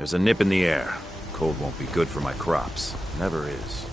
There's a nip in the air. Cold won't be good for my crops. Never is.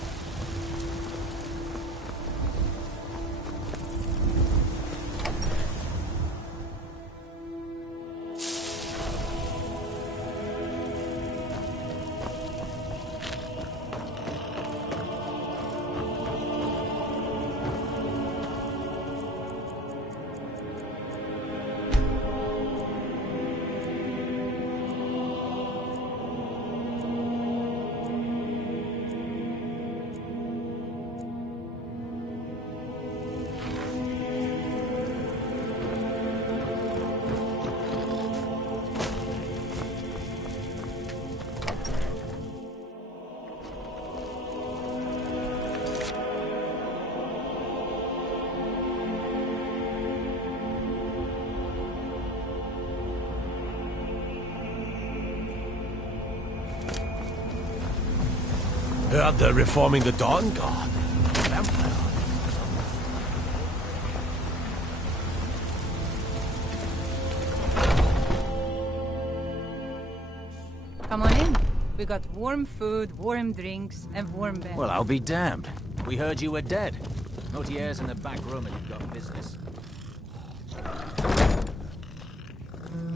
Heard they're reforming the Dawn Guard. Come on in. We got warm food, warm drinks, and warm beds. Well, I'll be damned. We heard you were dead. Nautier's in the back room and you've got business.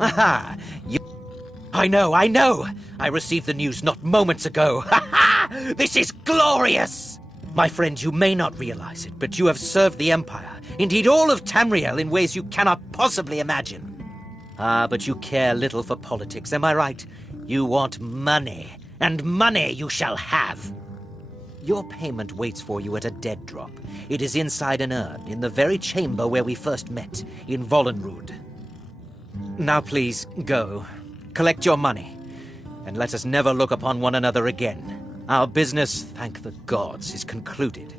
Aha! I know! I received the news not moments ago. Ha ha! This is glorious! My friend, you may not realize it, but you have served the Empire, indeed all of Tamriel, in ways you cannot possibly imagine. Ah, but you care little for politics, am I right? You want money, and money you shall have. Your payment waits for you at a dead drop. It is inside an urn, in the very chamber where we first met, in Vollenrud. Now please, go. Collect your money, and let us never look upon one another again. Our business, thank the gods, is concluded.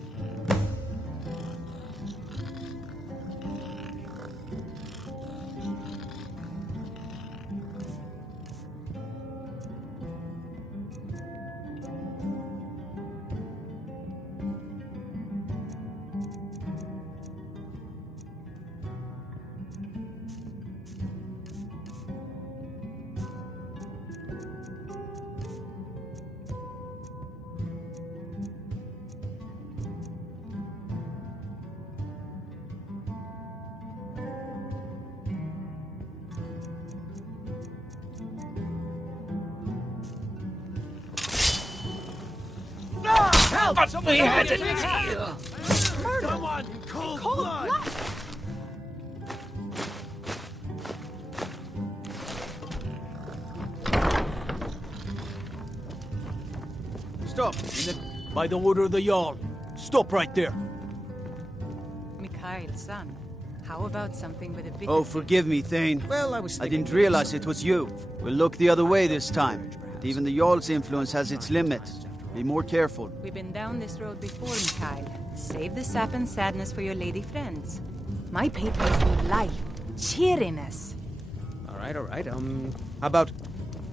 We had a deal! Someone in cold blood! Stop! By the order of the Jarl. Stop right there. Mikhail, son. How about something with a bit Oh, of... forgive me, Thane. Well, I didn't realize it was you. We'll look the other way this time. Even the Jarl's influence has its limits. Be more careful. We've been down this road before, Mikhail. Save the sap and sadness for your lady friends. My patrons need life, cheeriness. All right. How about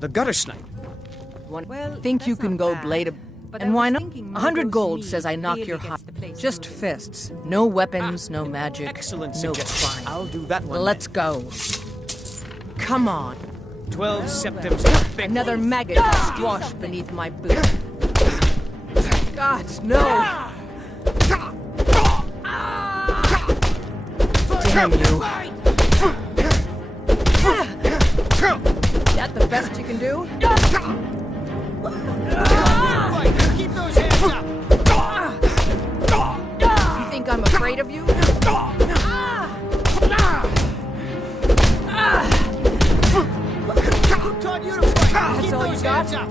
the gutter snipe? Well, Think you that's can not go bad. blade But and I why was not? thinking 100 Morgoth's gold mead says I knock really your gets hot. the place Just moving. fists. No weapons, no magic, Excellent no suggestion. crime. I'll do that one. Let's go. Come on. 12 septims. Another maggot squashed beneath my boot. Gods, no! Damn you. That the best you can do? Keep those hands up! You think I'm afraid of you? Who taught you to fight? That's Keep all you those got? hands up!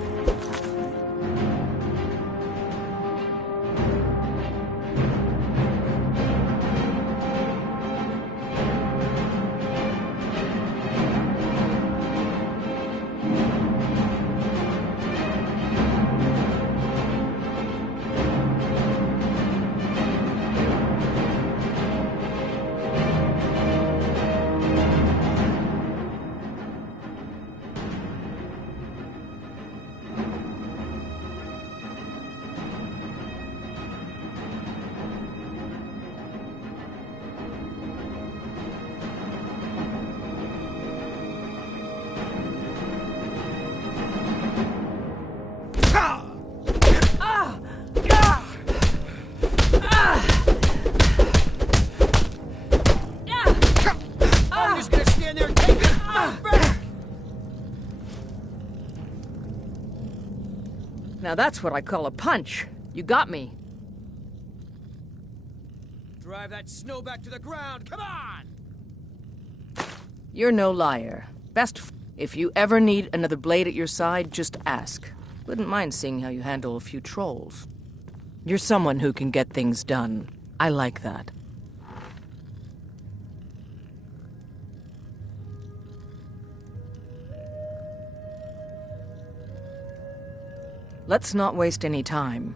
Now that's what I call a punch. You got me. Drive that snow back to the ground, come on! You're no liar. If you ever need another blade at your side, just ask. Wouldn't mind seeing how you handle a few trolls. You're someone who can get things done. I like that. Let's not waste any time.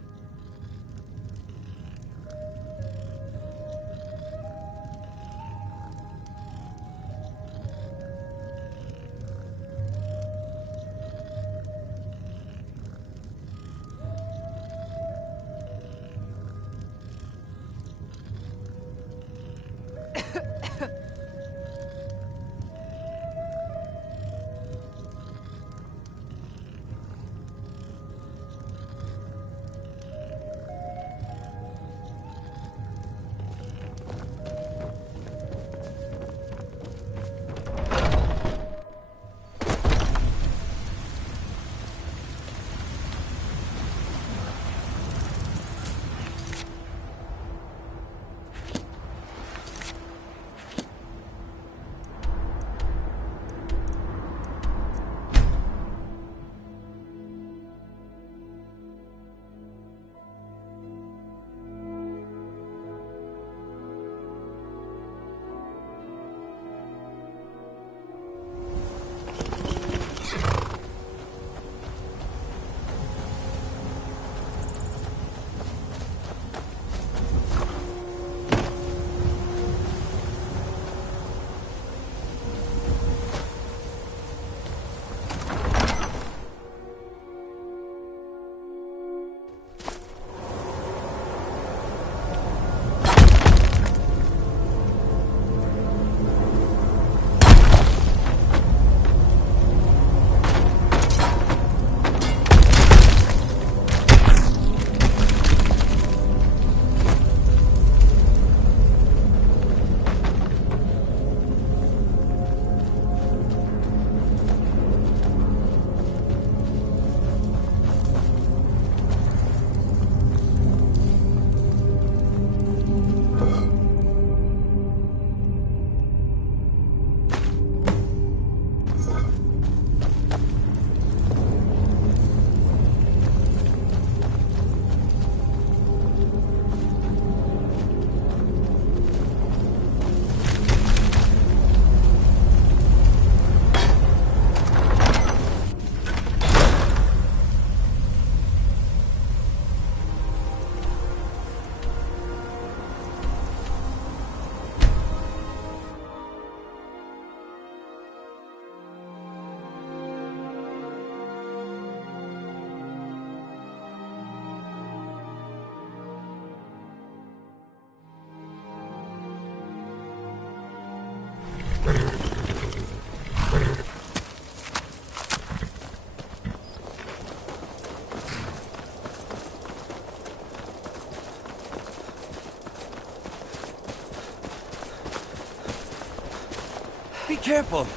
Be careful!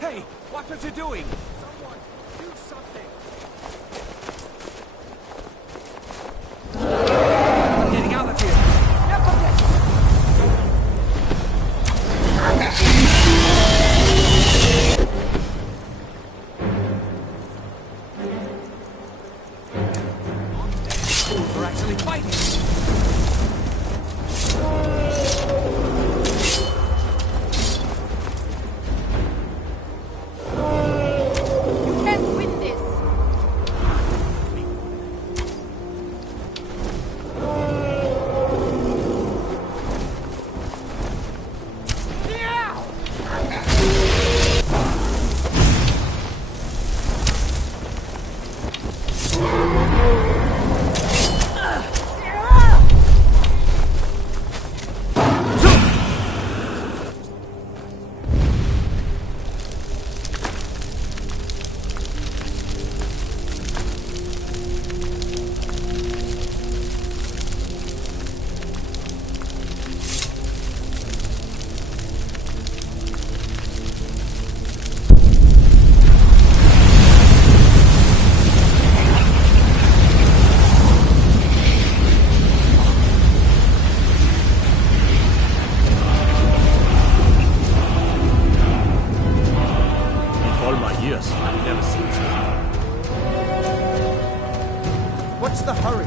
Hey, watch what you're doing! Someone, do something! I'm getting out of here! We're actually fighting! What's the hurry?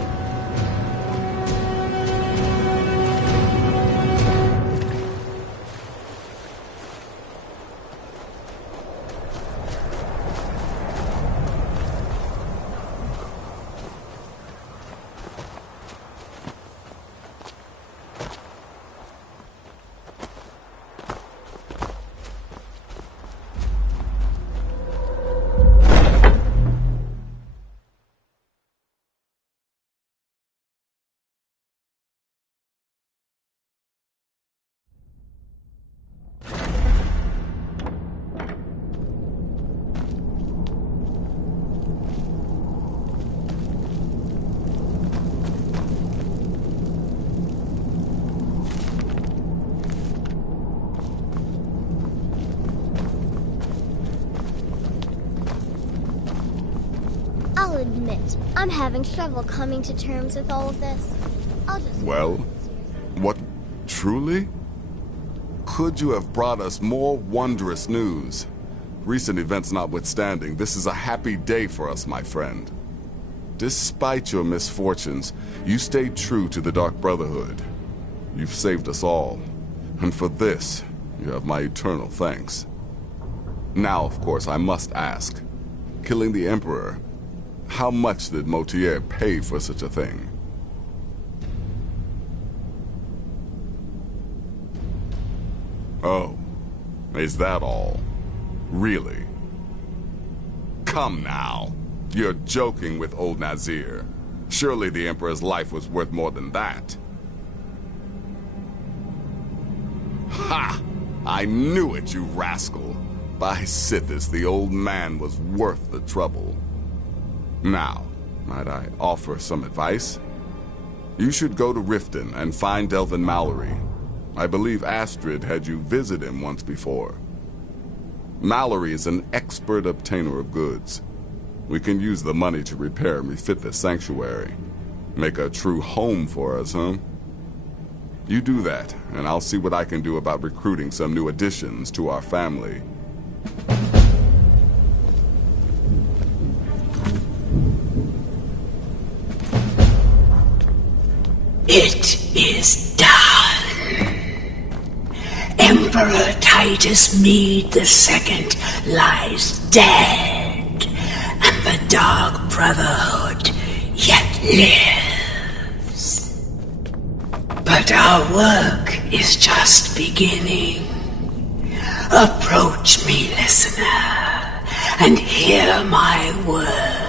I'll admit, I'm having trouble coming to terms with all of this. I'll just... Well, what truly? Could you have brought us more wondrous news? Recent events notwithstanding, this is a happy day for us, my friend. Despite your misfortunes, you stayed true to the Dark Brotherhood. You've saved us all, and for this, you have my eternal thanks. Now, of course, I must ask, killing the Emperor, how much did Motier pay for such a thing? Oh, is that all? Really? Come now. You're joking with old Nazir. Surely the Emperor's life was worth more than that. Ha! I knew it, you rascal. By Sithis, the old man was worth the trouble. Now, might I offer some advice? You should go to Riften and find Delvin Mallory. I believe Astrid had you visit him once before. Mallory is an expert obtainer of goods. We can use the money to repair and refit the sanctuary. Make a true home for us, huh? You do that, and I'll see what I can do about recruiting some new additions to our family. It is done. Emperor Titus Mede II lies dead, and the Dark Brotherhood yet lives. But our work is just beginning. Approach me, listener, and hear my words.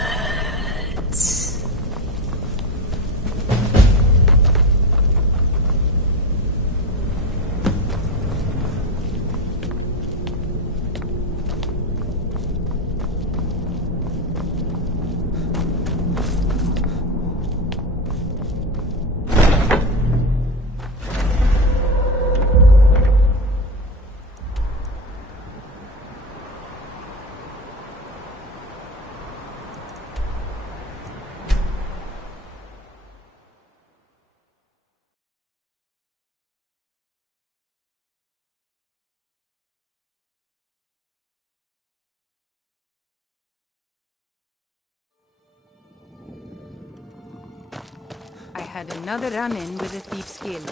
I had another run-in with a thief's guild.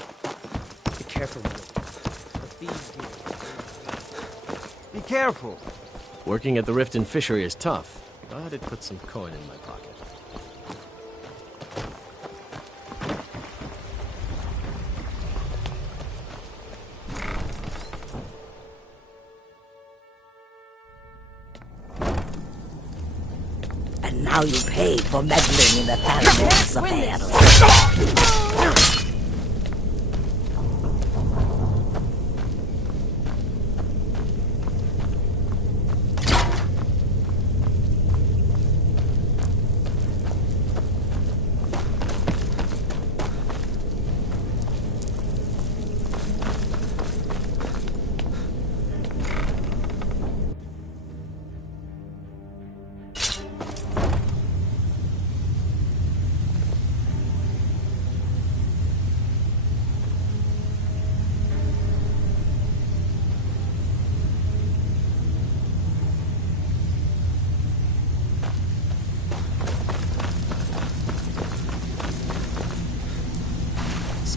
Be careful, Will. The thieves Be careful. Working at the Riften fishery is tough, but it puts some coin in my pocket. And now you pay for meddling in the Paladin's affairs.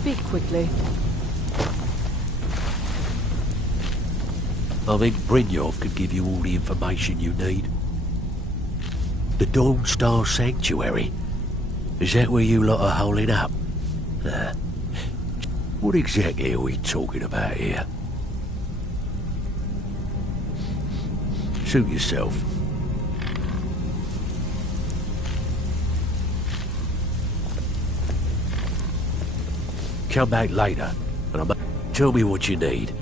Speak quickly. I think Brynjolf could give you all the information you need. The Dawnstar Sanctuary? Is that where you lot are holding up? What exactly are we talking about here? Suit yourself. Come back later, and tell me what you need,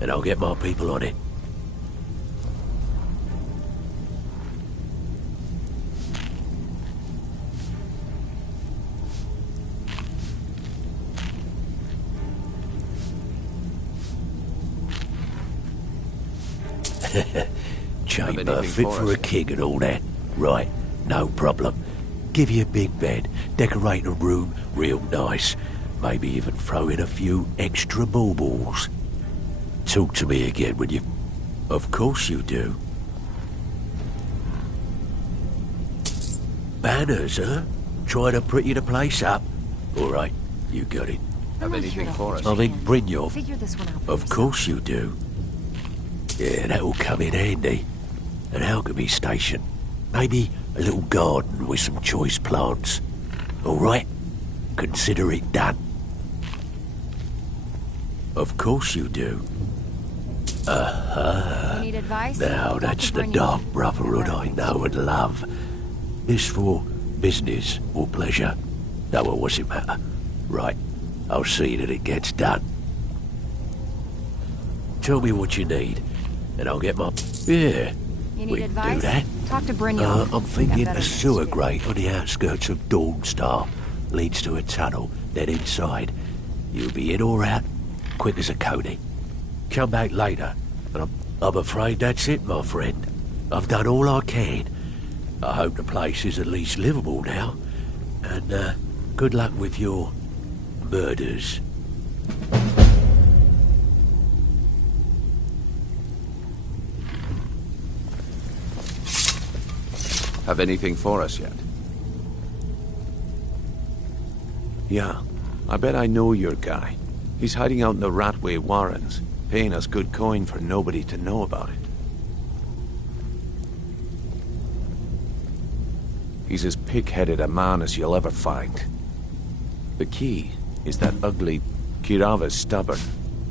and I'll get my people on it. Chamber fit for a king and all that. Right, no problem. Give you a big bed, decorate a room real nice. Maybe even throw in a few extra baubles. Talk to me again when you... Of course you do. Banners, huh? Trying to pretty the place up? All right, you got it. Have anything for us? I think Brynjolf. Figure this one out for Of yourself. course you do. Yeah, that'll come in handy. An alchemy station. Maybe a little garden with some choice plants. All right? Consider it done. Of course you do. You need advice? Now that's the Brynjolf. dark brotherhood I know and love. This for business or pleasure? No, well, what's it matter? Right, I'll see that it gets done. Tell me what you need, and I'll get my... Yeah, You need we can advice? do that. Talk to Brynjolf. I'm thinking Got better a things sewer to do. grate on the outskirts of Dawnstar leads to a tunnel, then inside. You'll be in or out, quick as a coney. Come back later, and I'm afraid that's it, my friend. I've done all I can. I hope the place is at least livable now, and good luck with your murders. Have anything for us yet? Yeah, I bet I know your guy. He's hiding out in the Ratway Warrens, paying us good coin for nobody to know about it. He's as pig-headed a man as you'll ever find. The key is that ugly Kirava's stubborn,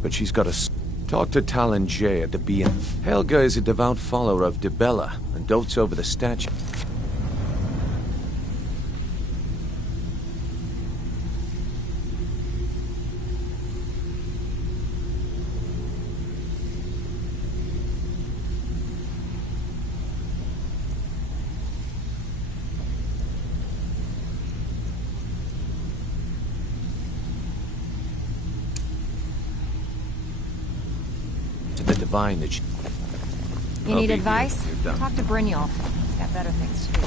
but she's got a... Talk to Talon Jay at the BN. Helga is a devout follower of Dibella and dotes over the statue. The divine that she... You I'll need be here. advice? You're done. Talk to Brynjolf. He's got better things to do.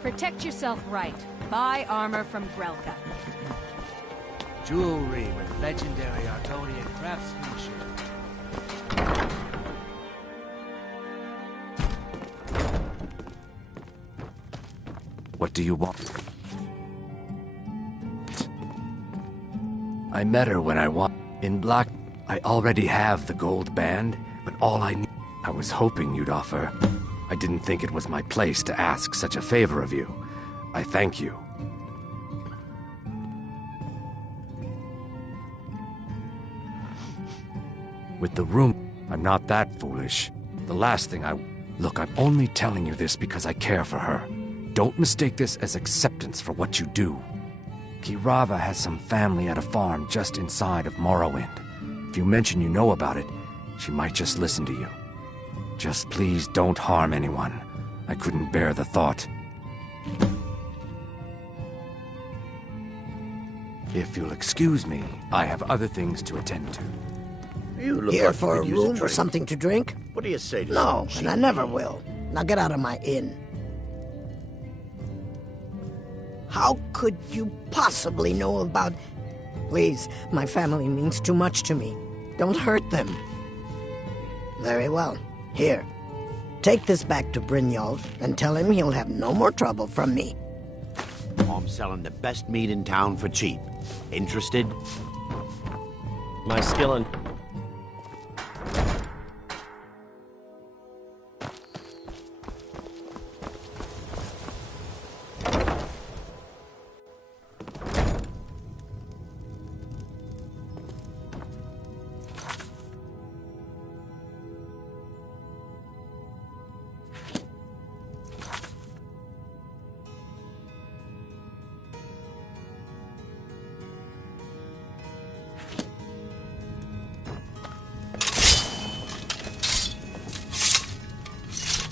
Protect yourself right. Buy armor from Grelka. Jewelry with legendary Artonian craftsmanship. What do you want? I met her when I in Black. I already have the gold band, but all I need... I was hoping you'd offer. I didn't think it was my place to ask such a favor of you. I thank you. With the room, I'm not that foolish. The last thing I... Look, I'm only telling you this because I care for her. Don't mistake this as acceptance for what you do. Kirava has some family at a farm just inside of Morrowind. If you mention you know about it, she might just listen to you. Just please don't harm anyone. I couldn't bear the thought. If you'll excuse me, I have other things to attend to. You look Here like for you a could use room or drink. something to drink? What do you say to No, some and I cheap never meat? will. Now get out of my inn. How could you possibly know about... Please, my family means too much to me. Don't hurt them. Very well. Here. Take this back to Brynjolf and tell him he'll have no more trouble from me. I'm selling the best meat in town for cheap. Interested? My skillin'.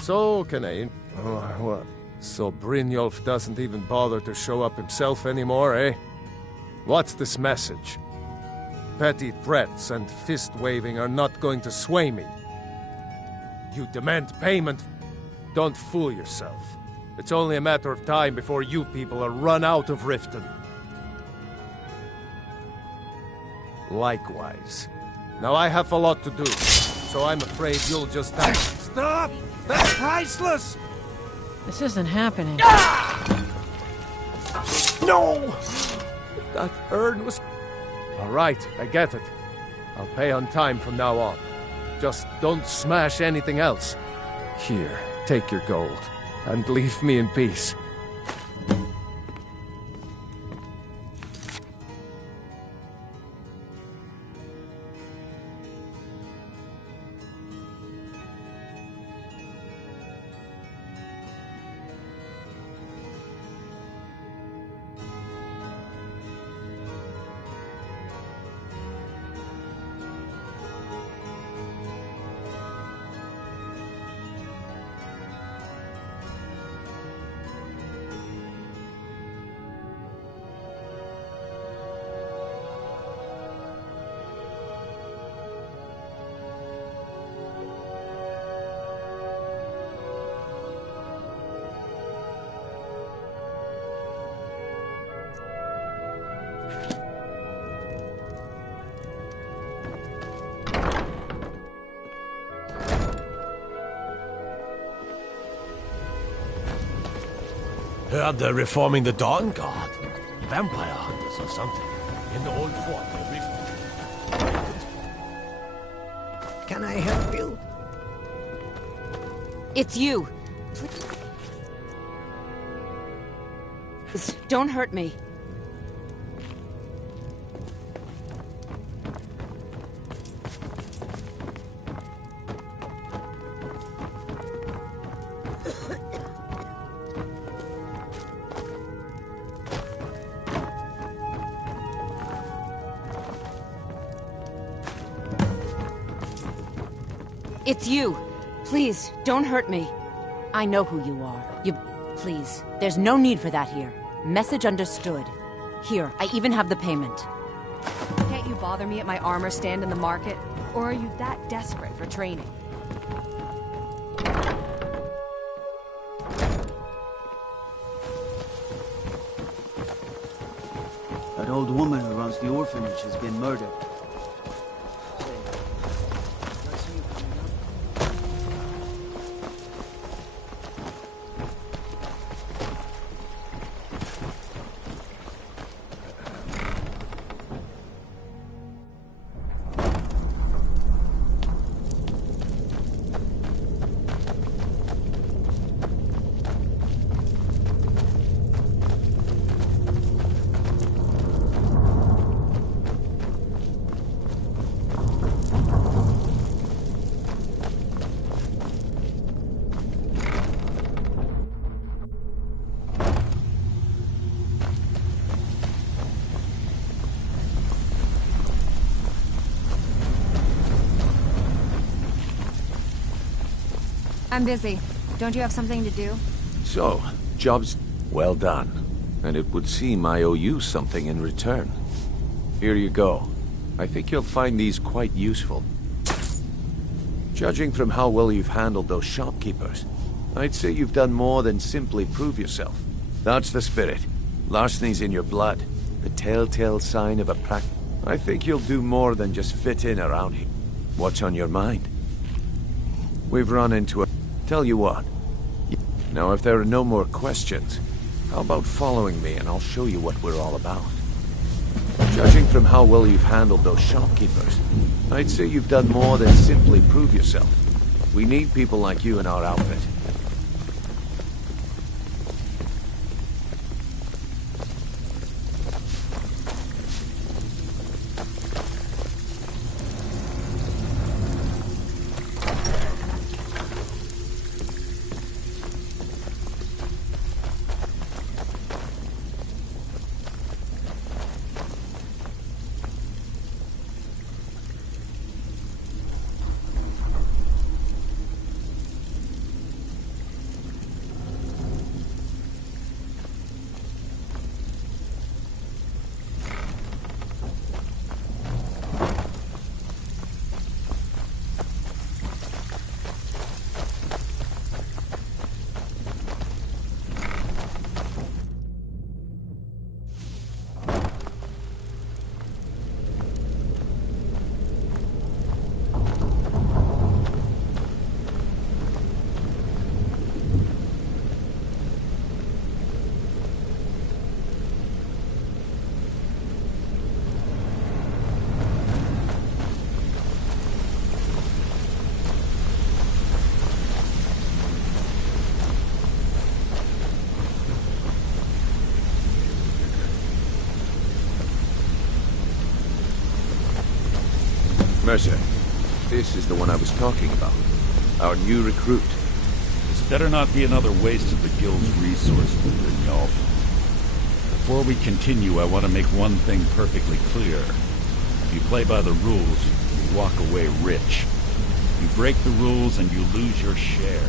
So, Canane, what? So Brynjolf doesn't even bother to show up himself anymore, eh? What's this message? Petty threats and fist-waving are not going to sway me. You demand payment? Don't fool yourself. It's only a matter of time before you people are run out of Riften. Likewise. Now I have a lot to do, so I'm afraid you'll just have to... Stop! That's priceless! This isn't happening. No! That urn was... All right, I get it. I'll pay on time from now on. Just don't smash anything else. Here, take your gold, and leave me in peace. Heard they're reforming the Dawn Guard. Vampire hunters or something. In the old fort near Riften. Can I help you? It's you. Please, don't hurt me. It's you. Please, don't hurt me. I know who you are. Please, there's no need for that here. Message understood. Here, I even have the payment. Can't you bother me at my armor stand in the market? Or are you that desperate for training? That old woman who runs the orphanage has been murdered. I'm busy. Don't you have something to do? So, job's well done. And it would seem I owe you something in return. Here you go. I think you'll find these quite useful. Judging from how well you've handled those shopkeepers, I'd say you've done more than simply prove yourself. That's the spirit. Larceny's in your blood. The telltale sign of a I think you'll do more than just fit in around here. What's on your mind? We've run into a... Tell you what. Now, if there are no more questions, how about following me and I'll show you what we're all about? Judging from how well you've handled those shopkeepers, I'd say you've done more than simply prove yourself. We need people like you in our outfit. Mercer, this is the one I was talking about. Our new recruit. This better not be another waste of the Guild's resources, Brynjolf. Before we continue, I want to make one thing perfectly clear. If you play by the rules, you walk away rich. You break the rules and you lose your share.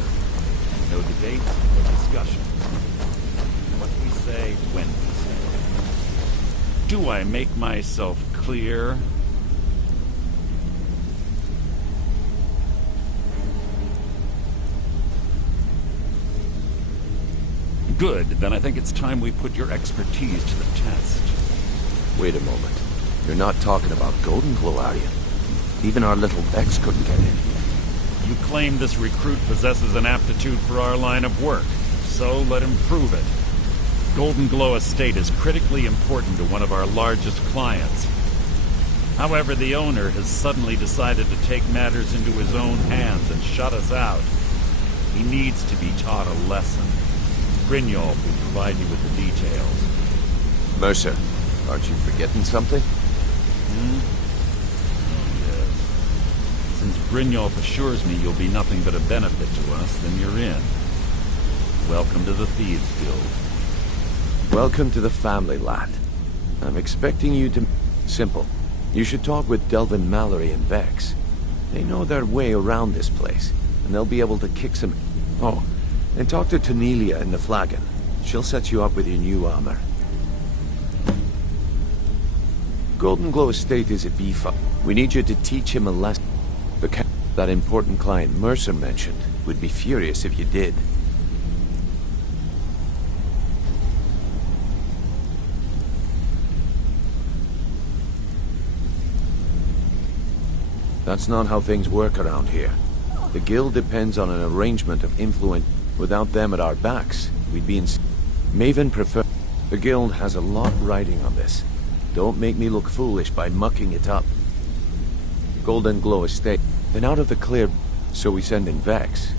No debate, no discussion. What we say, when we say. Do I make myself clear? Good, then I think it's time we put your expertise to the test. Wait a moment. You're not talking about Goldenglow, are you? Even our little Vex couldn't get in. You claim this recruit possesses an aptitude for our line of work. If so, let him prove it. Goldenglow Estate is critically important to one of our largest clients. However, the owner has suddenly decided to take matters into his own hands and shut us out. He needs to be taught a lesson. Brynjolf will provide you with the details. Mercer, aren't you forgetting something? Oh, yes. Since Brynjolf assures me you'll be nothing but a benefit to us, then you're in. Welcome to the Thieves Guild. Welcome to the family, lad. I'm expecting you to... Simple. You should talk with Delvin Mallory and Vex. They know their way around this place, and they'll be able to kick some... Oh, and talk to Tanelia in the Flagon. She'll set you up with your new armor. Goldenglow Estate is at Beef. We need you to teach him a lesson. That important client Mercer mentioned would be furious if you did. That's not how things work around here. The guild depends on an arrangement of influence. Without them at our backs, we'd be in... Maven prefer... The guild has a lot riding on this. Don't make me look foolish by mucking it up. Goldenglow Estate. Been out of the clear, so we send in Vex.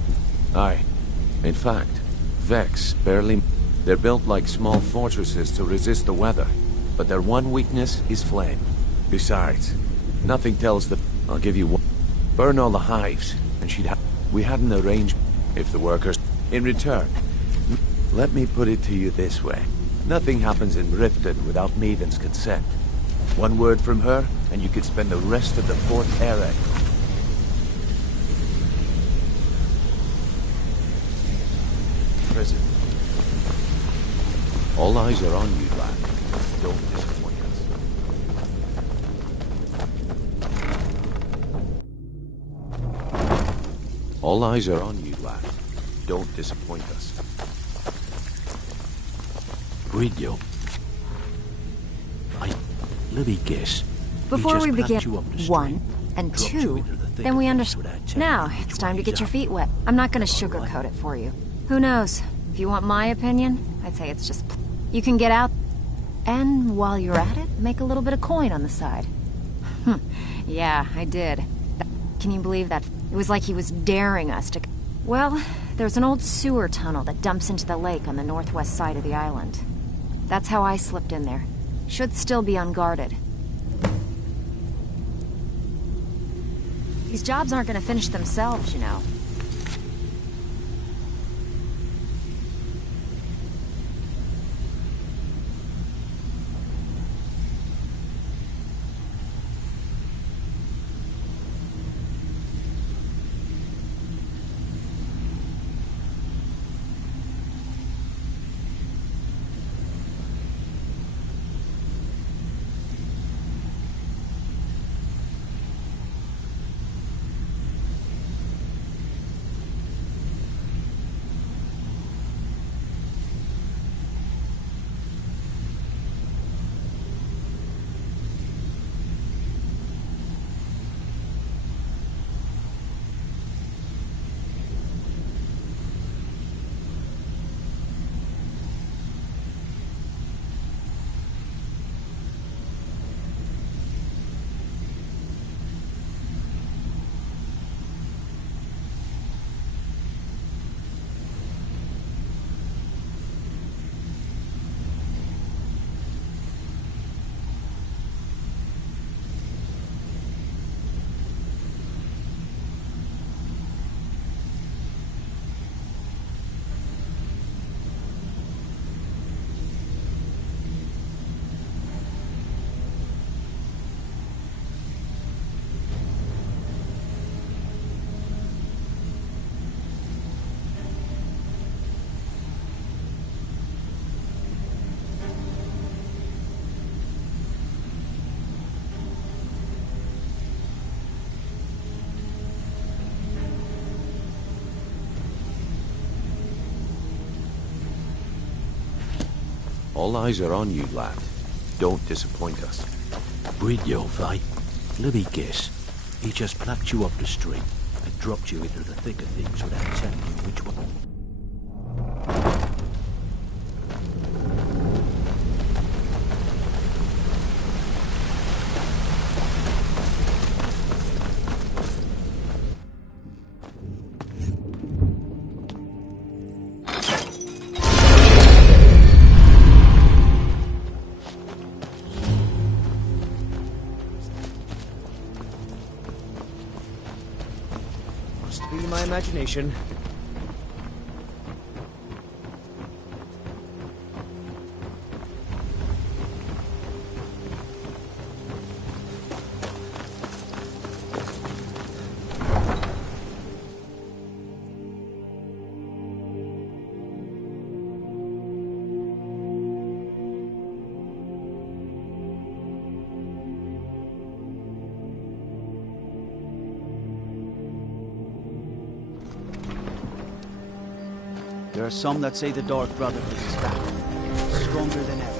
Aye. In fact, Vex barely... They're built like small fortresses to resist the weather, but their one weakness is flame. Besides, nothing tells the... I'll give you one. Burn all the hives, and she'd have... We hadn't arranged if the workers... In return, let me put it to you this way. Nothing happens in Riften without Maven's consent. One word from her, and you could spend the rest of the 4th era. prison. All eyes are on you, lad. Don't disappoint us. All eyes are on you, lad. Don't disappoint us. Grinyo. Let me guess. Before we begin, 1 and 2, then we understand. Now, it's time to get your feet wet. I'm not gonna sugarcoat it for you. Who knows? If you want my opinion, I'd say it's just... You can get out, and while you're at it, make a little bit of coin on the side. Yeah, I did. Can you believe that? It was like he was daring us to... Well, there's an old sewer tunnel that dumps into the lake on the northwest side of the island. That's how I slipped in there. Should still be unguarded. These jobs aren't gonna finish themselves, you know. All eyes are on you, lad. Don't disappoint us. Grinyo, eh? Let me guess. He just plucked you off the street and dropped you into the thick of things without telling you which one. Be my imagination. There are some that say the Dark Brotherhood is back, stronger than ever.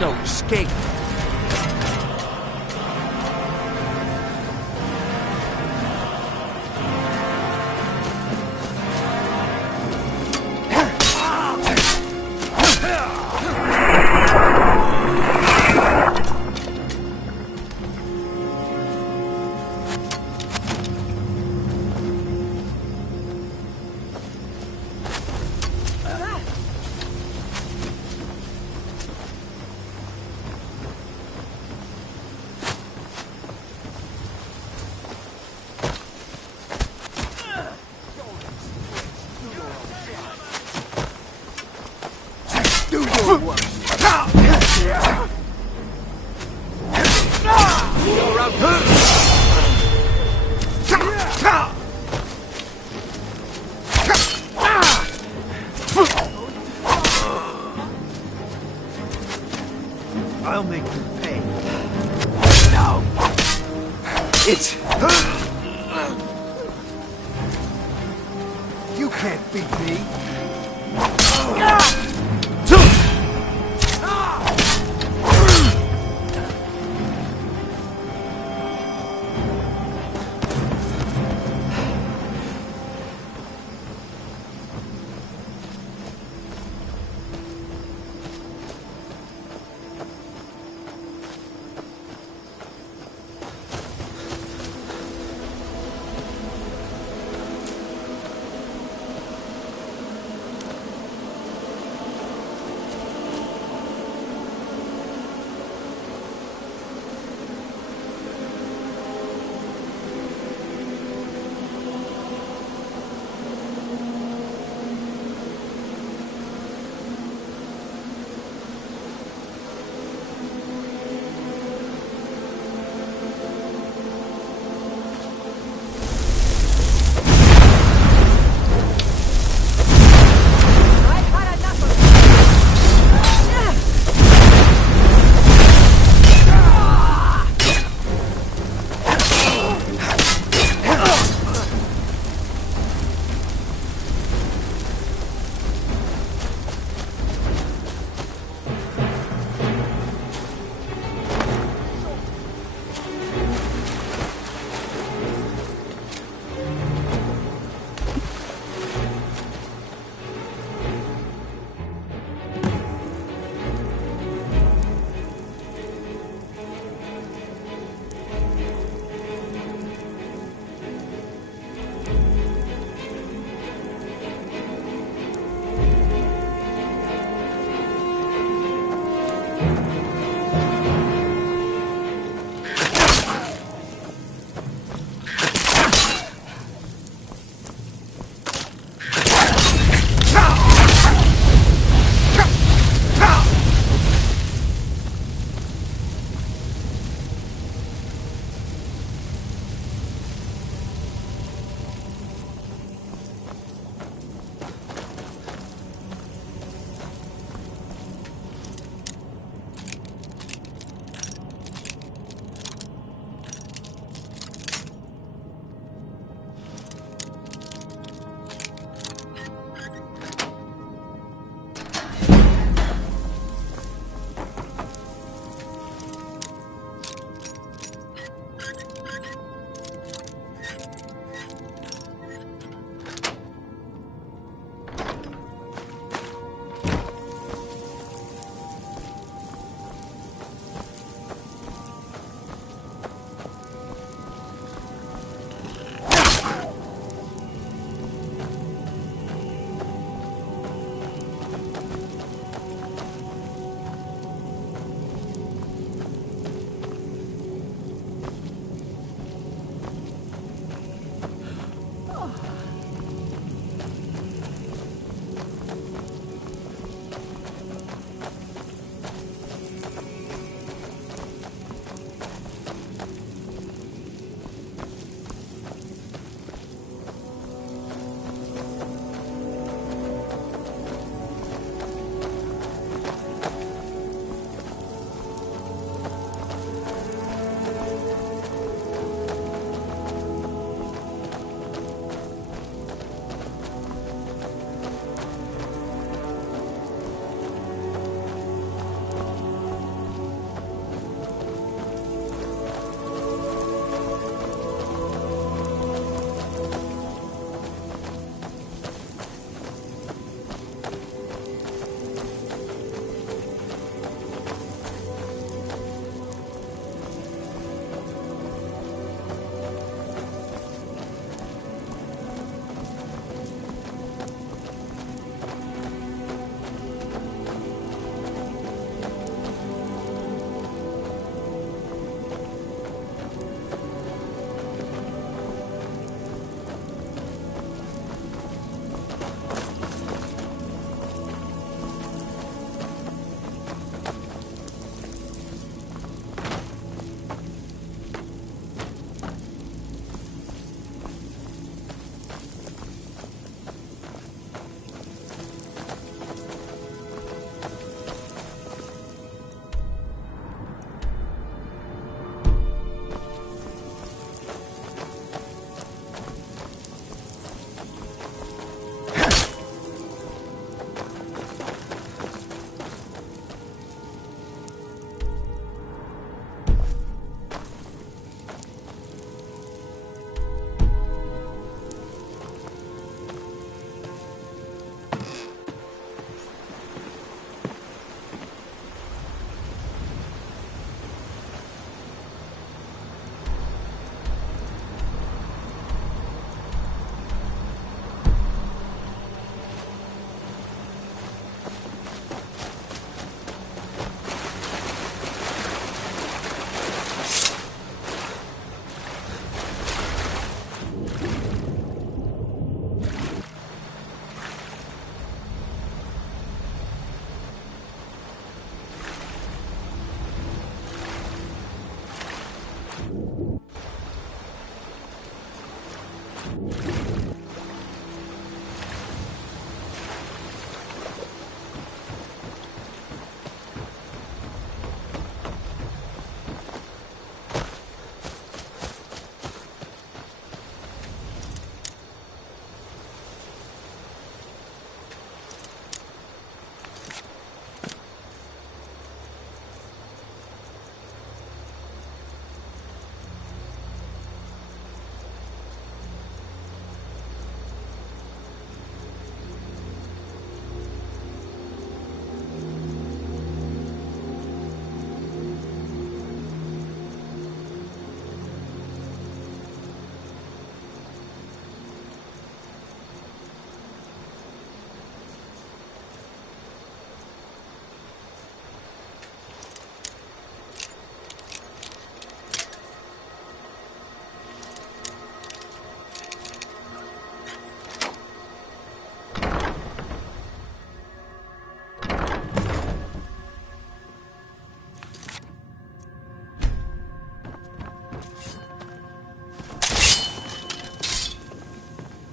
no escape. I'll make you pay. No. It's... You can't beat me.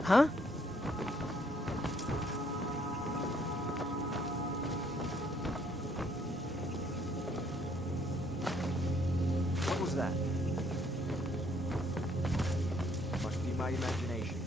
Huh? What was that? Must be my imagination.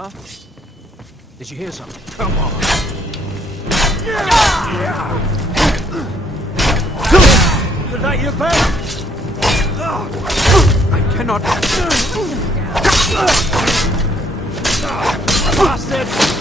Huh? Did you hear something? Come on! Is that your best? I cannot... Bastard!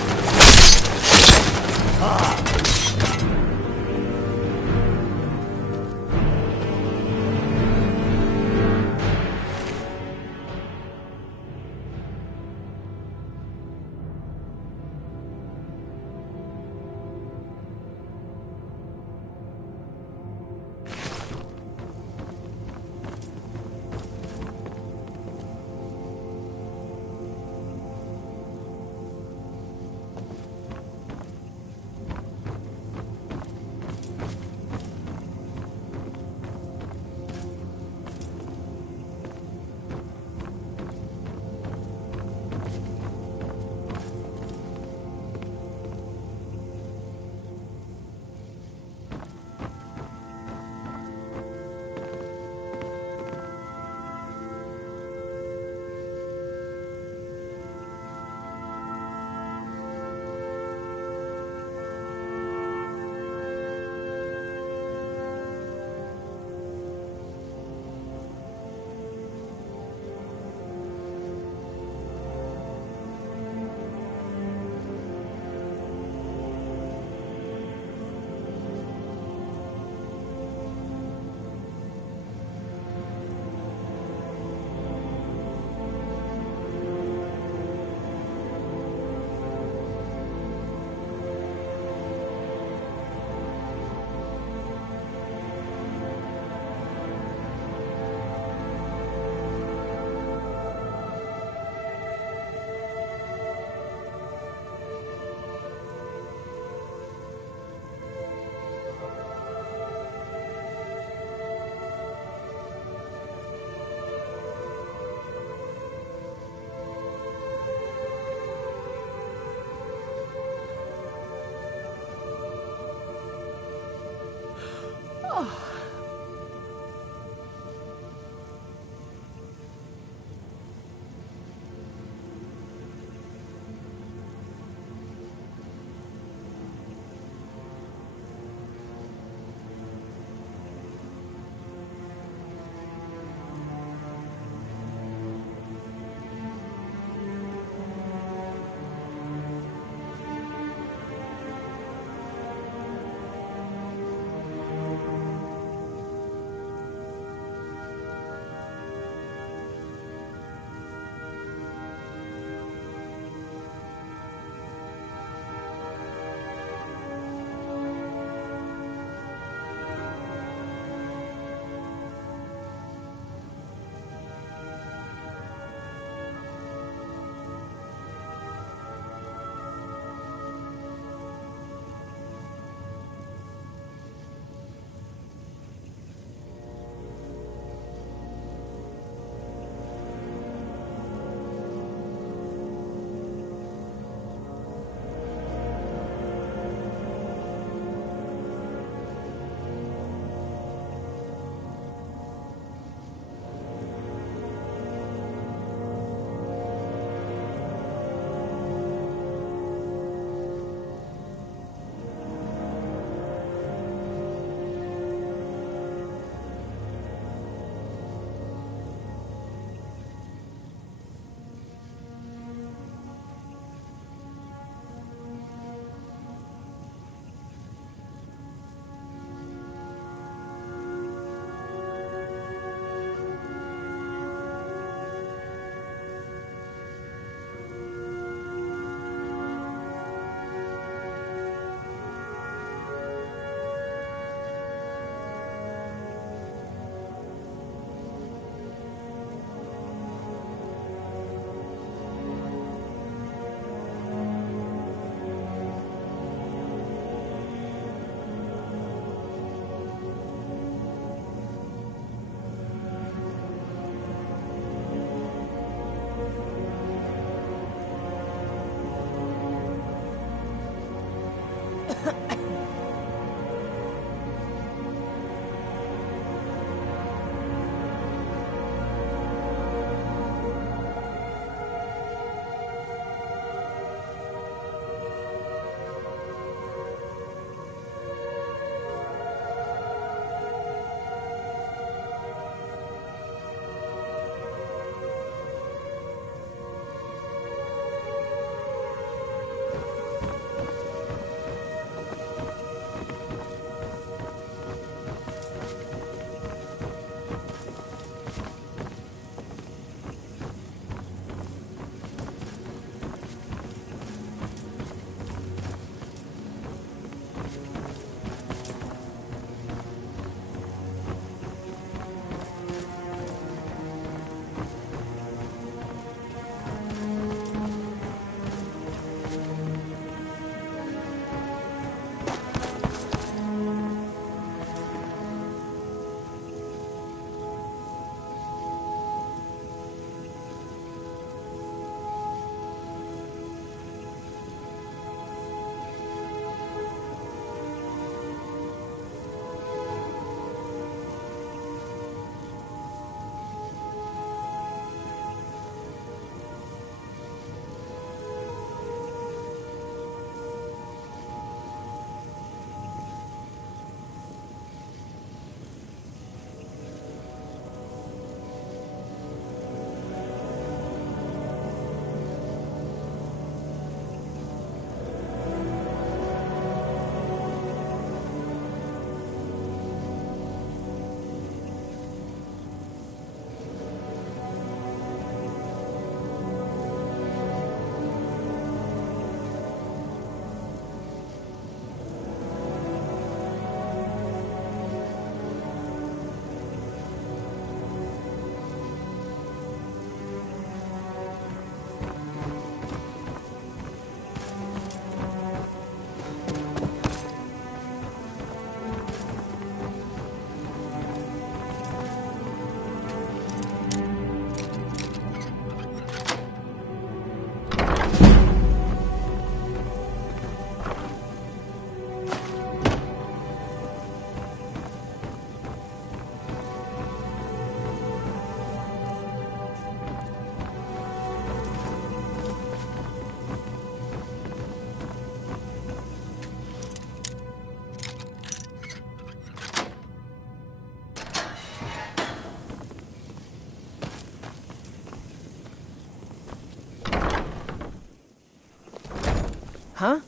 Huh?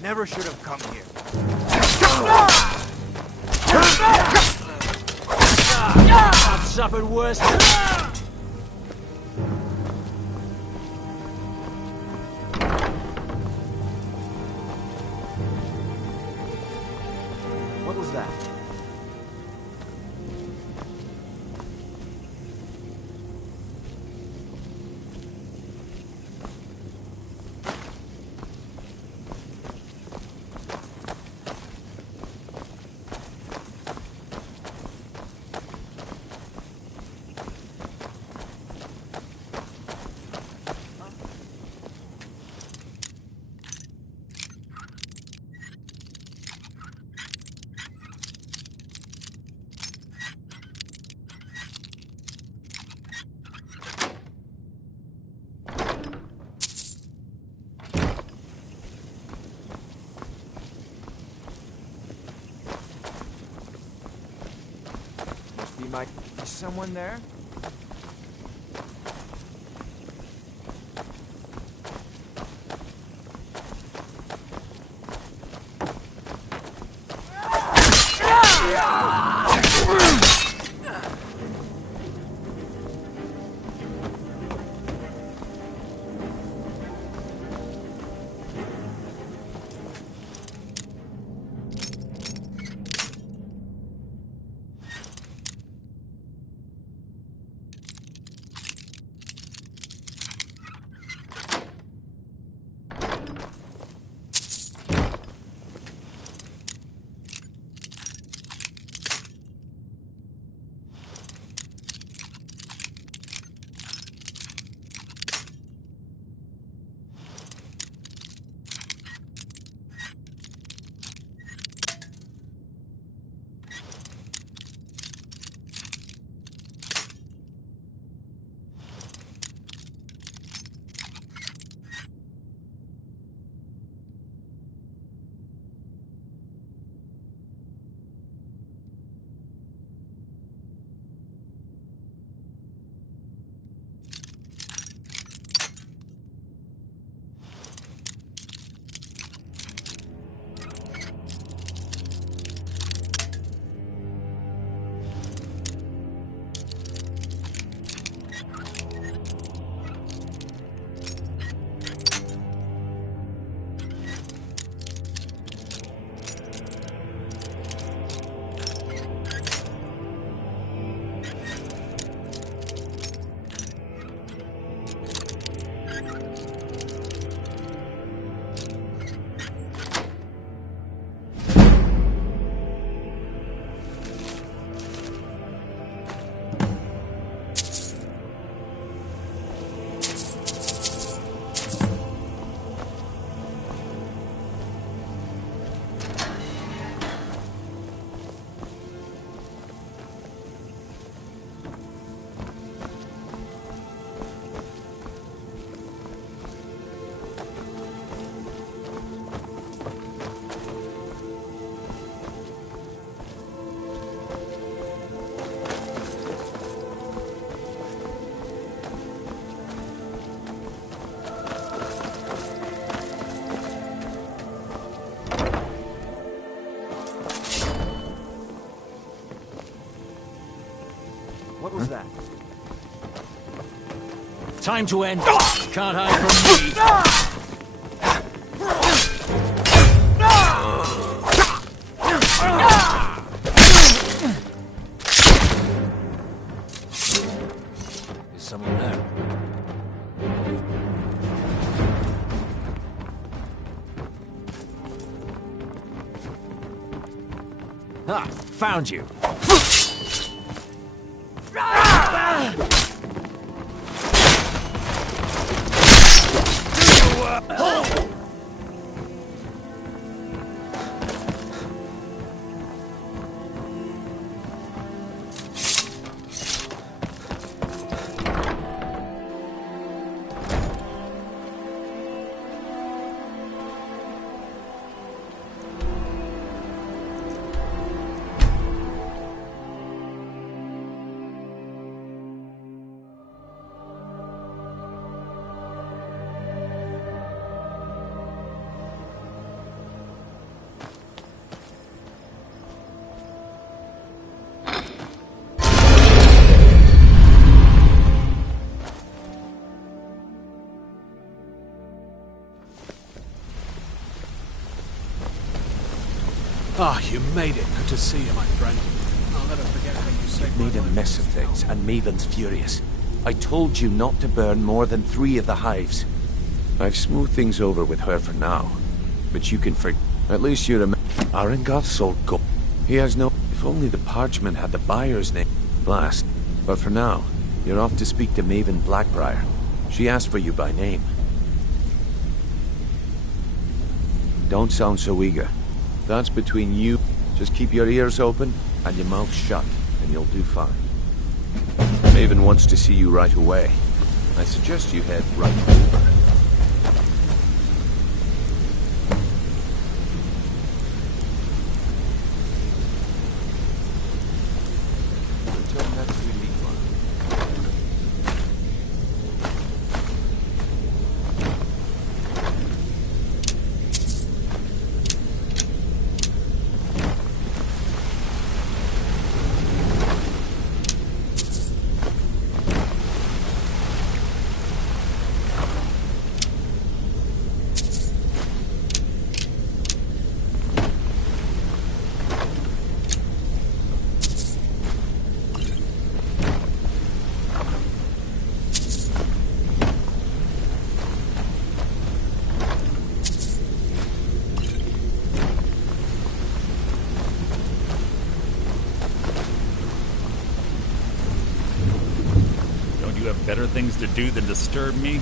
Never should have come here. I've suffered worse. What was that? Is someone there? What was that? Time to end. Can't hide from me. Is someone there? Ah, found you. made it. Good to see you, my friend. I'll never forget how you saved Made a mess of things, and Maven's furious. I told you not to burn more than 3 of the hives. I've smoothed things over with her for now, but you can at least you remember. Arengoth sold gold. He has no. If only the parchment had the buyer's name. Blast. But for now, you're off to speak to Maven Blackbriar. She asked for you by name. Don't sound so eager. That's between you. Just keep your ears open and your mouth shut, and you'll do fine. Maven wants to see you right away. I suggest you head right over. Return that to Elite. Better things to do than disturb me?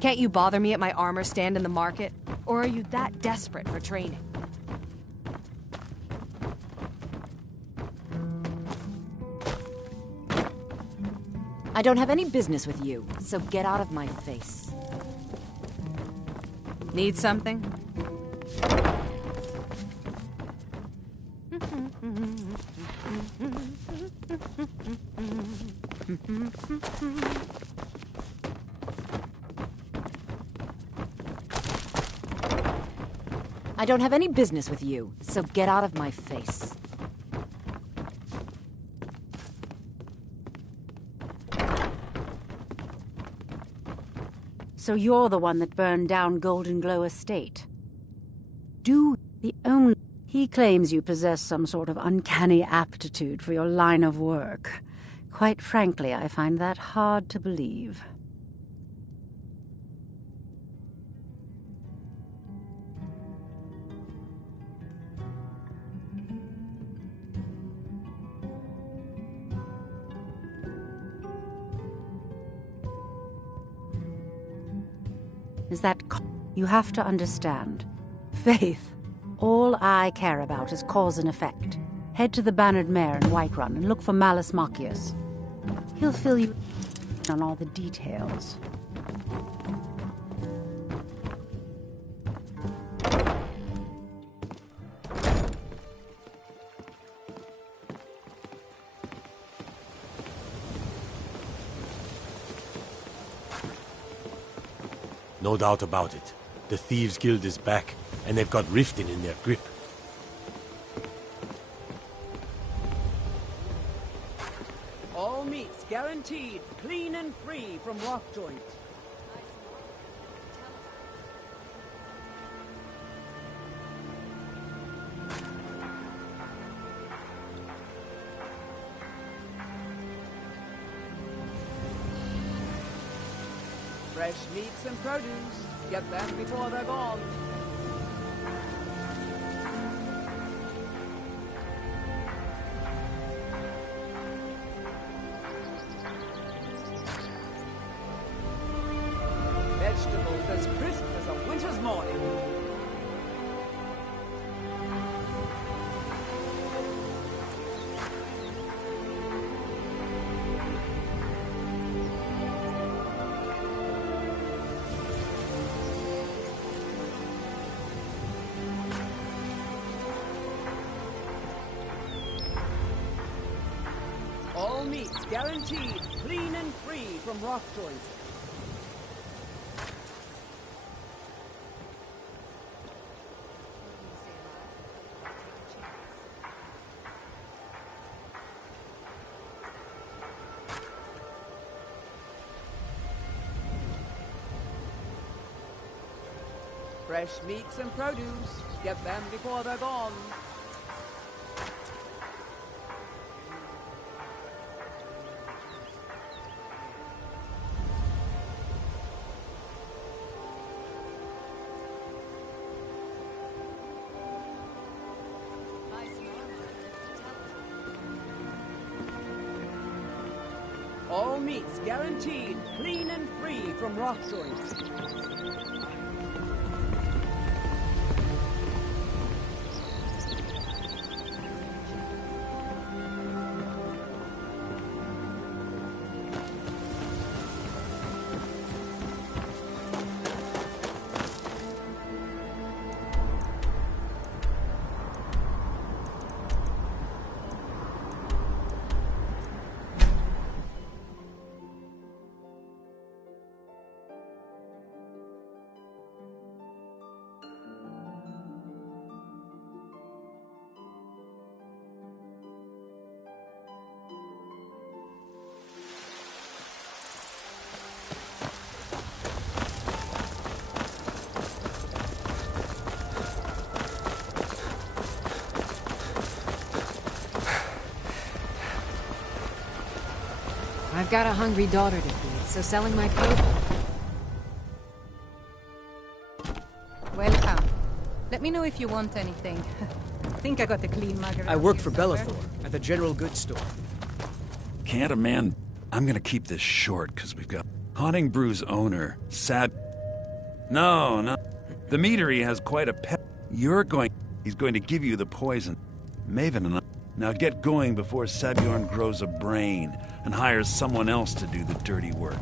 Can't you bother me at my armor stand in the market? Or are you that desperate for training? I don't have any business with you, so get out of my face. Need something? I don't have any business with you, so get out of my face. So you're the one that burned down Golden Glow Estate? The only... He claims you possess some sort of uncanny aptitude for your line of work. Quite frankly, I find that hard to believe. Is that... You have to understand. Faith, all I care about is cause and effect. Head to the Bannered Mare in Whiterun and look for Malus Machius. He'll fill you on all the details. No doubt about it. The Thieves' Guild is back, and they've got Riften in their grip. All meats guaranteed clean and free from rock joints. Fresh meats and produce. Get them before they're gone. Vegetables as crisp as a winter's morning. All meats guaranteed clean and free from rock joints. Fresh meats and produce. Get them before they're gone. All meats guaranteed clean and free from rock joints. I've got a hungry daughter to feed, so selling my coat... Welcome. Let me know if you want anything. I think I got the clean margarita. I work for somewhere. Bellathor at the general goods store. Can't a man... I'm gonna keep this short, because we've got... Haunting Brew's owner, Sad... No. The meadery has quite a pet... He's going to give you the poison. Maven and I... Now get going before Sabjorn grows a brain and hires someone else to do the dirty work.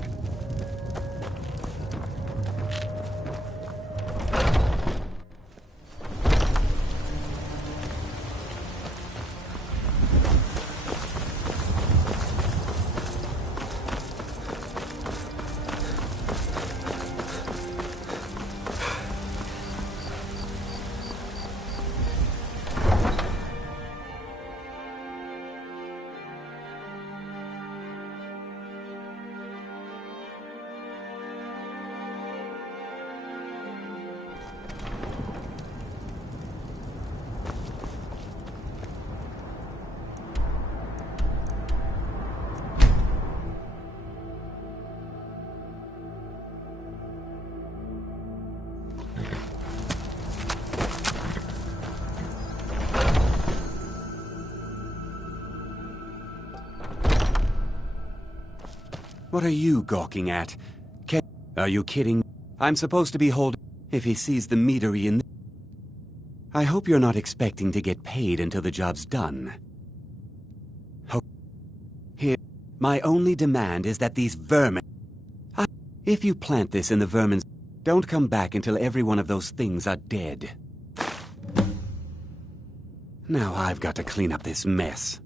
What are you gawking at? Are you kidding? I'm supposed to be holding... If he sees the meadery in... I hope you're not expecting to get paid until the job's done. Here, my only demand is that these vermin... If you plant this in the vermin's... Don't come back until every one of those things are dead. Now I've got to clean up this mess.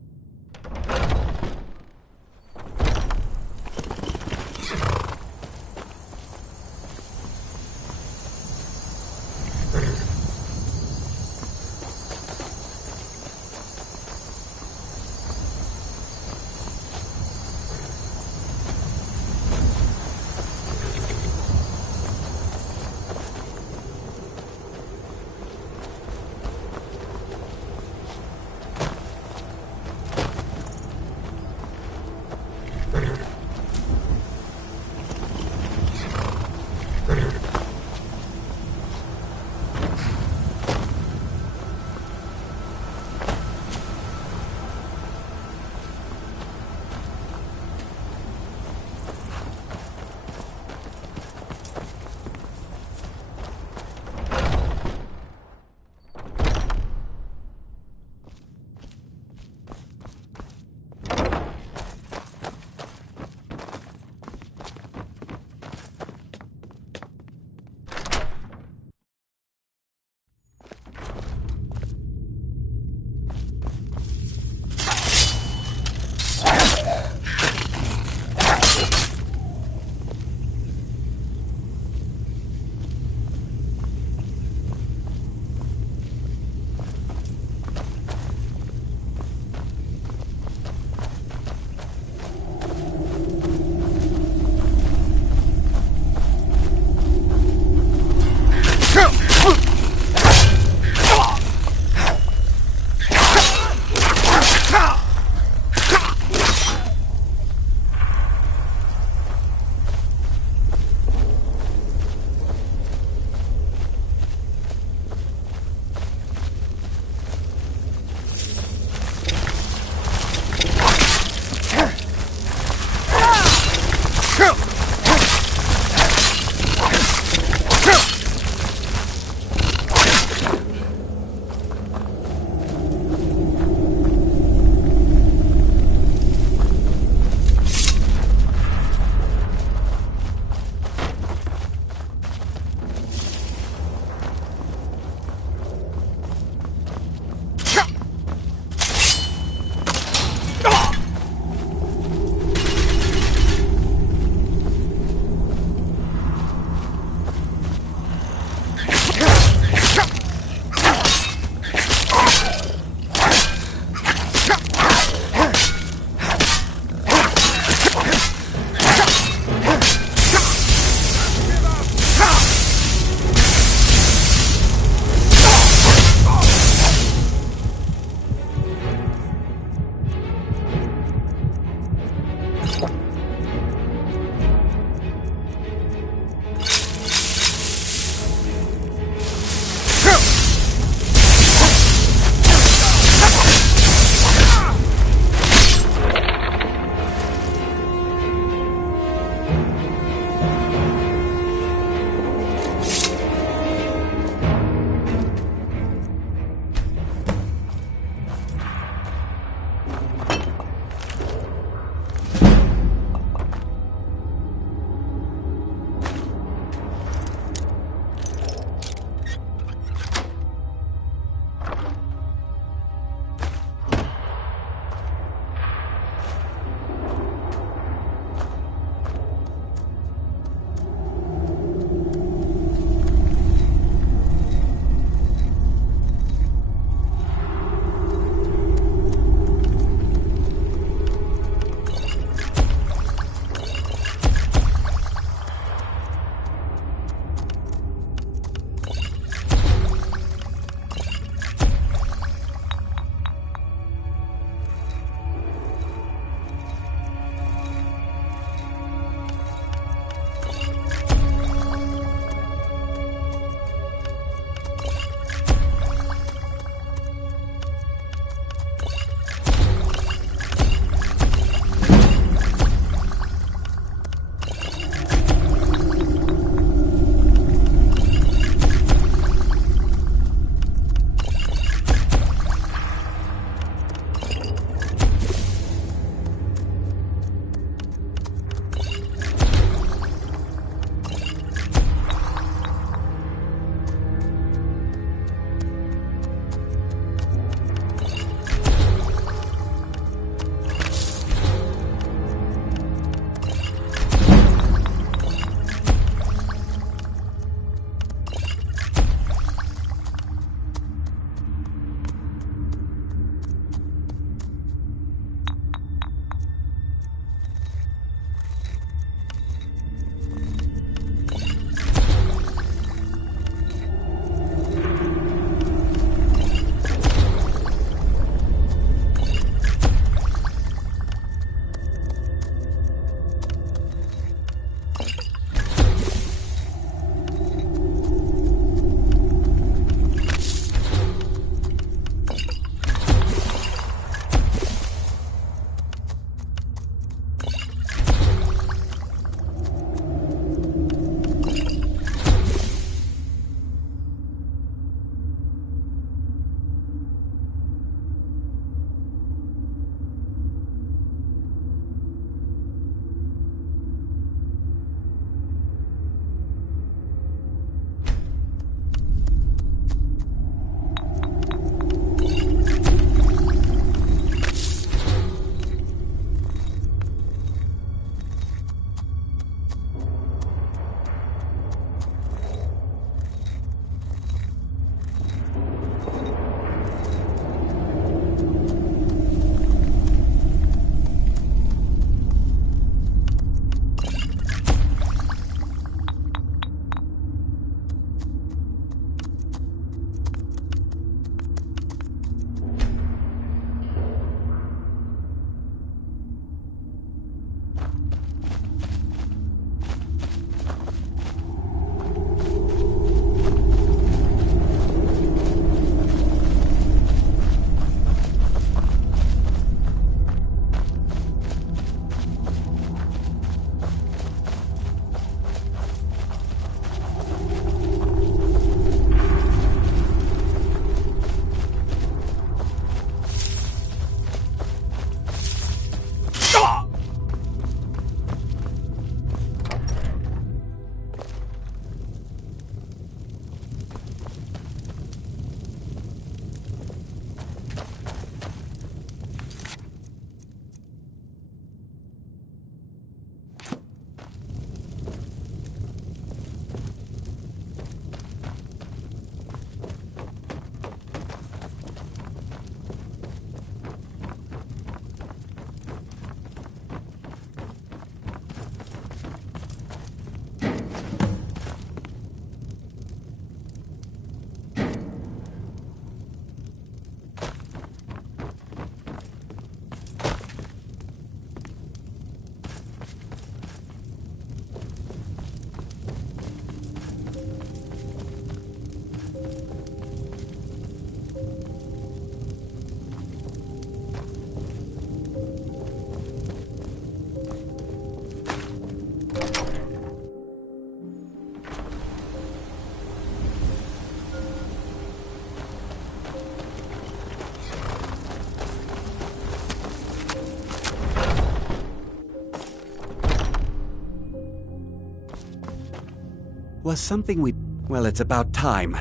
Was something we... Well, it's about time.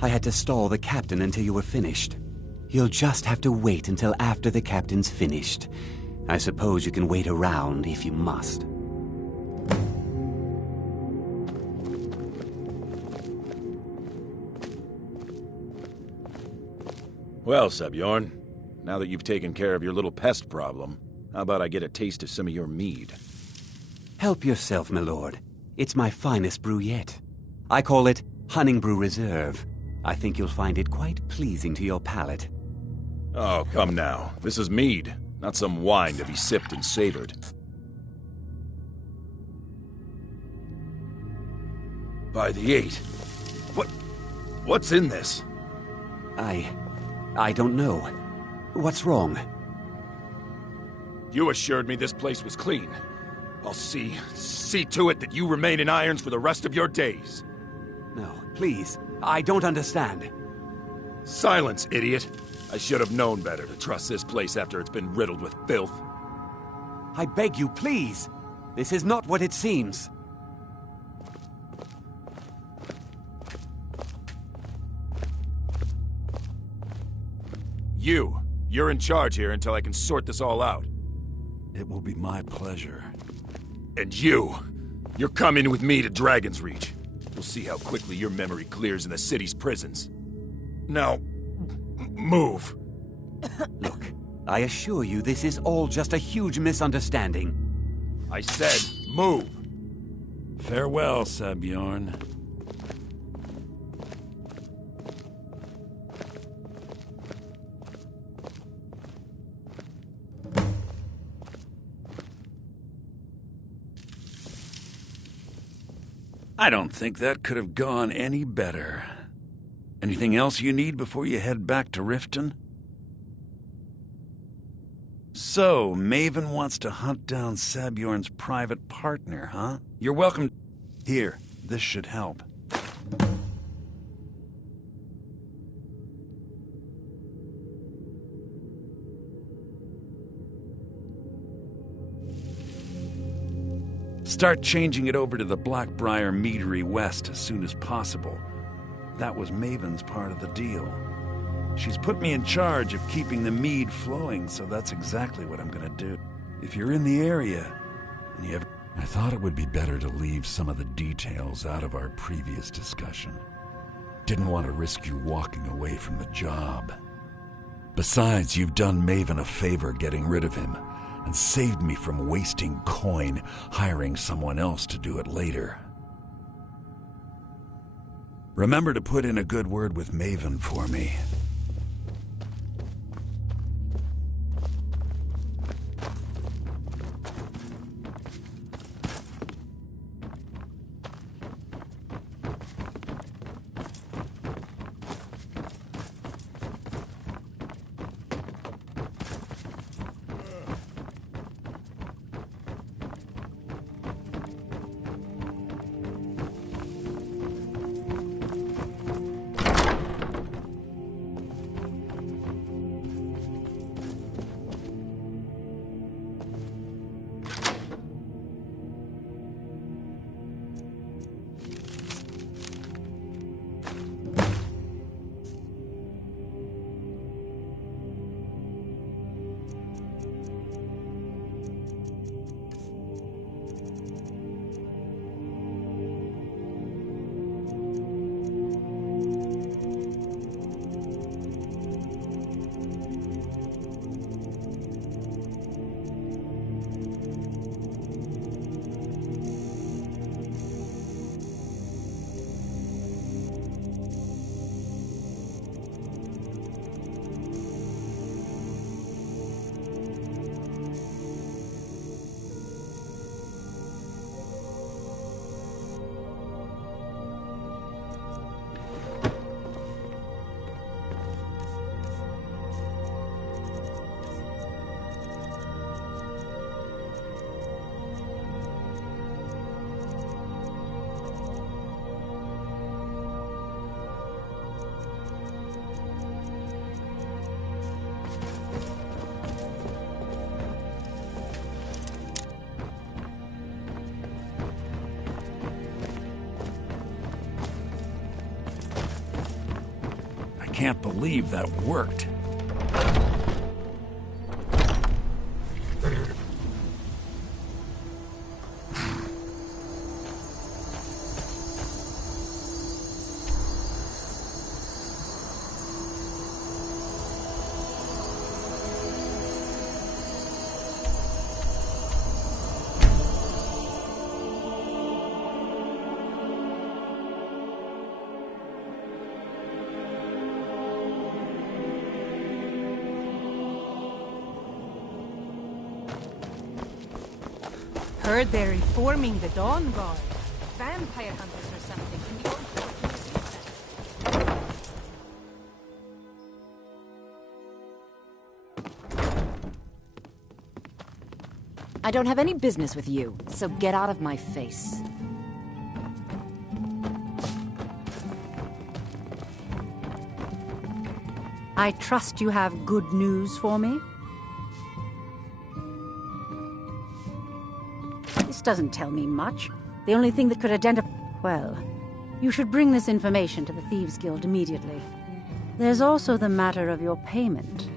I had to stall the captain until you were finished. You'll just have to wait until after the captain's finished. I suppose you can wait around if you must. Well, Sebjorn, now that you've taken care of your little pest problem, how about I get a taste of some of your mead? Help yourself, my lord. It's my finest brew yet. I call it Honningbrew Reserve. I think you'll find it quite pleasing to your palate. Oh, come now. This is mead, not some wine to be sipped and savored. By the 8. What's in this? I don't know. What's wrong? You assured me this place was clean. I'll see to it that you remain in irons for the rest of your days. No, please. I don't understand. Silence, idiot. I should have known better to trust this place after it's been riddled with filth. I beg you, please. This is not what it seems. You're in charge here until I can sort this all out. It will be my pleasure. And you're coming with me to Dragon's Reach. We'll see how quickly your memory clears in the city's prisons. Now, move. Look, I assure you this is all just a huge misunderstanding. I said, move. Farewell, Sebjorn. I don't think that could have gone any better. Anything else you need before you head back to Riften? So, Maven wants to hunt down Sebjorn's private partner, huh? You're welcome. Here, this should help. Start changing it over to the Blackbriar Meadery West as soon as possible. That was Maven's part of the deal. She's put me in charge of keeping the mead flowing, so that's exactly what I'm gonna do. If you're in the area, and you have... I thought it would be better to leave some of the details out of our previous discussion. Didn't want to risk you walking away from the job. Besides, you've done Maven a favor getting rid of him, and saved me from wasting coin hiring someone else to do it later. Remember to put in a good word with Maven for me. can't believe that worked. Heard they're reforming the Dawn Guard. Vampire hunters or something in the old Fort Museum Center. I don't have any business with you, so get out of my face. I trust you have good news for me? This doesn't tell me much. The only thing that could identify... Well, you should bring this information to the Thieves Guild immediately. There's also the matter of your payment.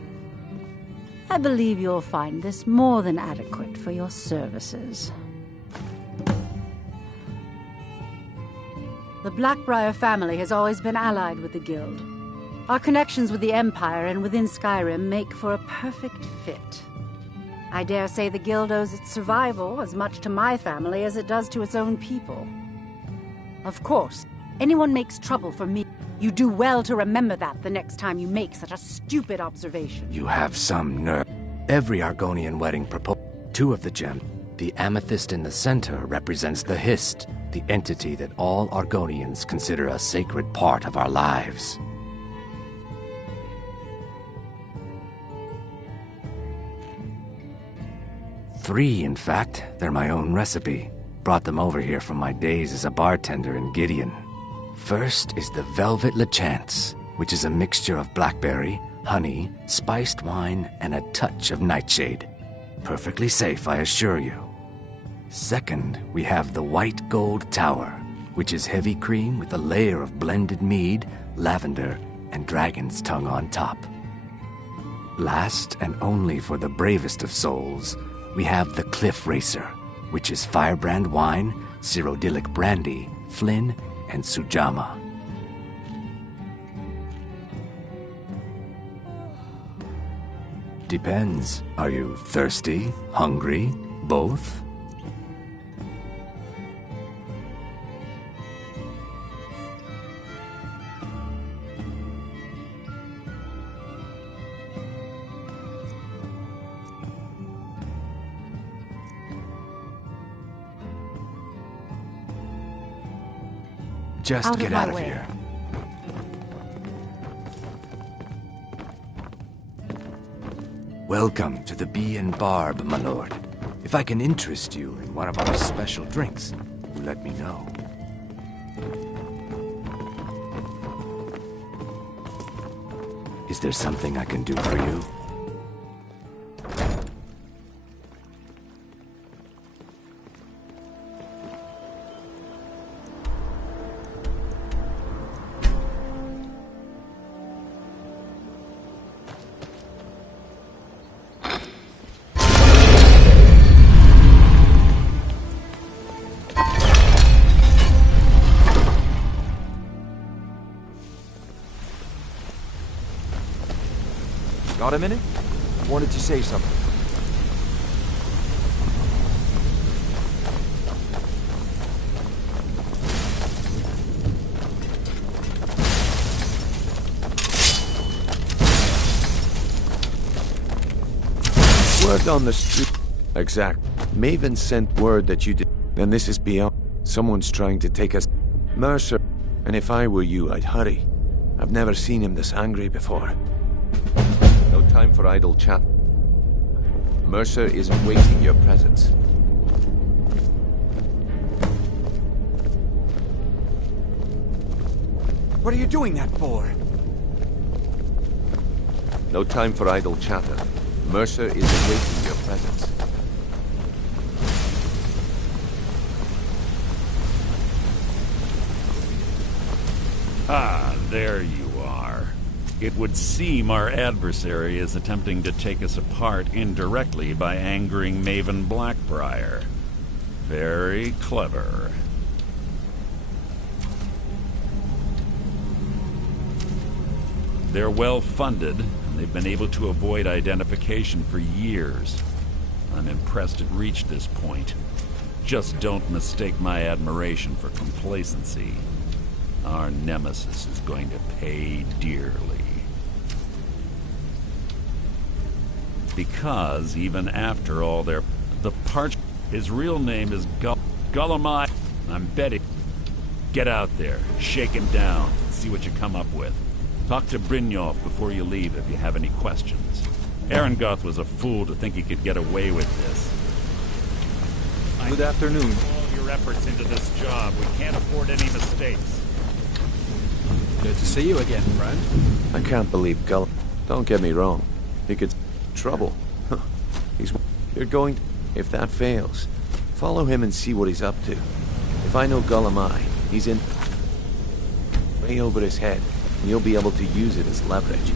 I believe you'll find this more than adequate for your services. The Blackbriar family has always been allied with the Guild. Our connections with the Empire and within Skyrim make for a perfect fit. I dare say the Guild owes its survival as much to my family as it does to its own people. Of course, anyone makes trouble for me. You do well to remember that the next time you make such a stupid observation. You have some nerve. Every Argonian wedding proposal, 2 of the gems. The amethyst in the center represents the Hist, the entity that all Argonians consider a sacred part of our lives. Three, in fact. They're my own recipe. Brought them over here from my days as a bartender in Gideon. First is the Velvet Lechance, which is a mixture of blackberry, honey, spiced wine, and a touch of nightshade. Perfectly safe, I assure you. Second, we have the White Gold Tower, which is heavy cream with a layer of blended mead, lavender, and dragon's tongue on top. Last, and only for the bravest of souls, we have the Cliff Racer, which is firebrand wine, Cyrodiilic brandy, Flynn, and Sujamma. Depends. Are you thirsty? Hungry? Both? Just get out of here. Welcome to the Bee and Barb, my lord. If I can interest you in one of our special drinks, you let me know. Is there something I can do for you? Got a minute? Wanted to say something. Word on the street. Exact. Maven sent word that you did. And this is beyond. Someone's trying to take us. Mercer. And if I were you, I'd hurry. I've never seen him this angry before. No time for idle chat. Mercer is awaiting your presence. What are you doing that for? No time for idle chatter. Mercer is awaiting your presence. Ah, there you are. It would seem our adversary is attempting to take us apart indirectly by angering Maven Blackbriar. Very clever. They're well funded, and they've been able to avoid identification for years. I'm impressed it reached this point. Just don't mistake my admiration for complacency. Our nemesis is going to pay dearly. Because even after all their... His real name is Gulamai. I'm betting. Get out there, shake him down, see what you come up with. Talk to Brynjolf before you leave if you have any questions. Arengoth was a fool to think he could get away with this. Good afternoon. All your efforts into this job. We can't afford any mistakes. Good to see you again, friend. I can't believe Gull. Don't get me wrong. He could trouble. You're going to... If that fails, follow him and see what he's up to. If I know Gulamai, he's in... way over his head, and you'll be able to use it as leverage.